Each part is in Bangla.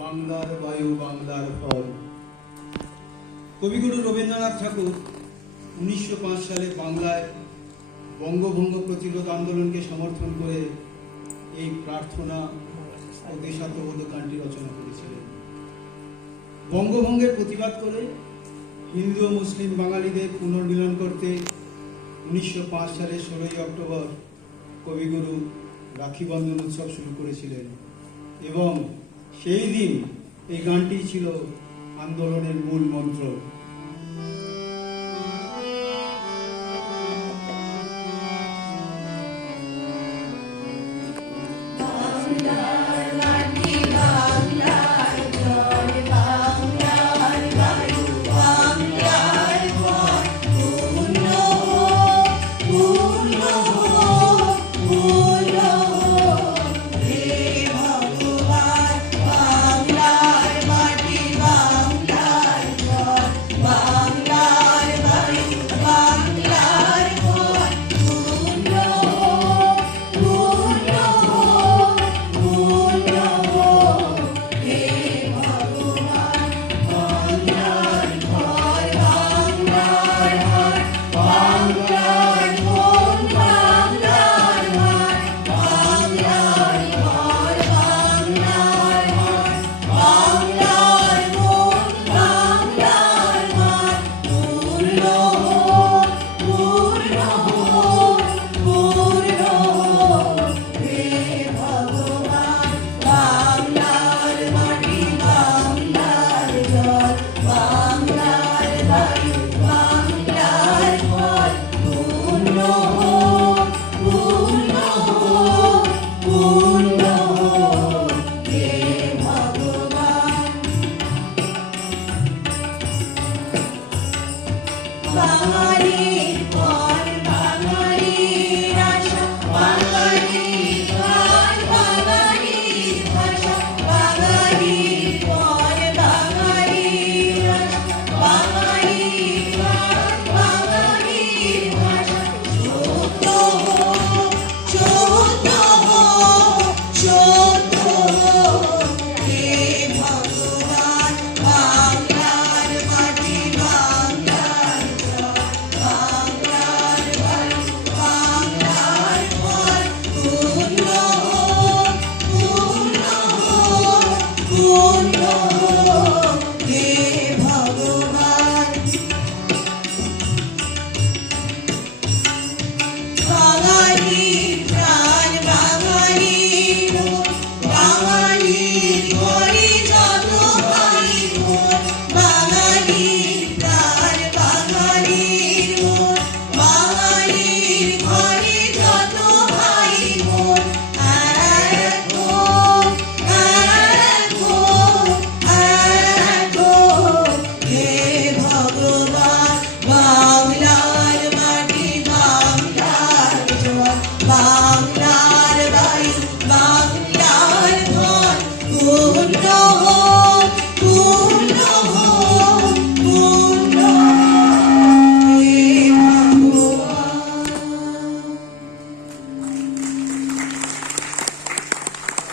বাংলার বায়ু বাংলার ফল। কবিগুরু রবীন্দ্রনাথ ঠাকুর 1905 সালে বাংলায় বঙ্গভঙ্গ প্রতিরোধ আন্দোলনকে সমর্থন করে এই প্রার্থনা ও দেশাত্মবোধক গানটি রচনা করেছিলেন। বঙ্গভঙ্গের প্রতিবাদ করে হিন্দু ও মুসলিম বাঙালিদের পুনর্মিলন করতে 1905 সালের 16ই অক্টোবর কবিগুরু রাখি বন্ধন উৎসব শুরু করেছিলেন এবং সেই দিন এই গানটি ছিল আন্দোলনের মূল মন্ত্র।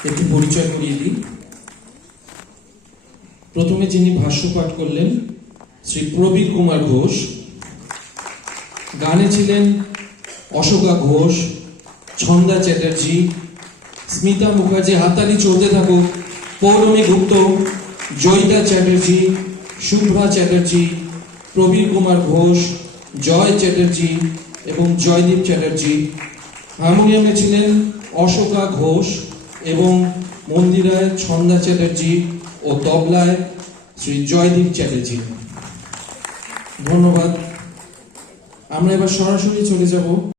একটু পরিচয় করিয়ে দিই। প্রথমে যিনি ভাষ্য পাঠ করলেন শ্রী প্রবীর কুমার ঘোষ, গানে ছিলেন অশোকা ঘোষ, ছন্দা চ্যাটার্জি, স্মিতা মুখার্জি, হাততালি চলতে থাকুক, পৌলমী গুপ্ত, জয়িতা চ্যাটার্জি, শুভ্রা চ্যাটার্জি, প্রবীর কুমার ঘোষ, জয় চ্যাটার্জি এবং জয়দীপ চ্যাটার্জি। হারমোনিয়ামে ছিলেন অশোকা ঘোষ এবং মন্দিরায় ছন্দা চ্যাটার্জি ও তবলায় শ্রী জয়দীপ চ্যাটার্জি। ধন্যবাদ। আমরা এবার সরাসরি চলে যাব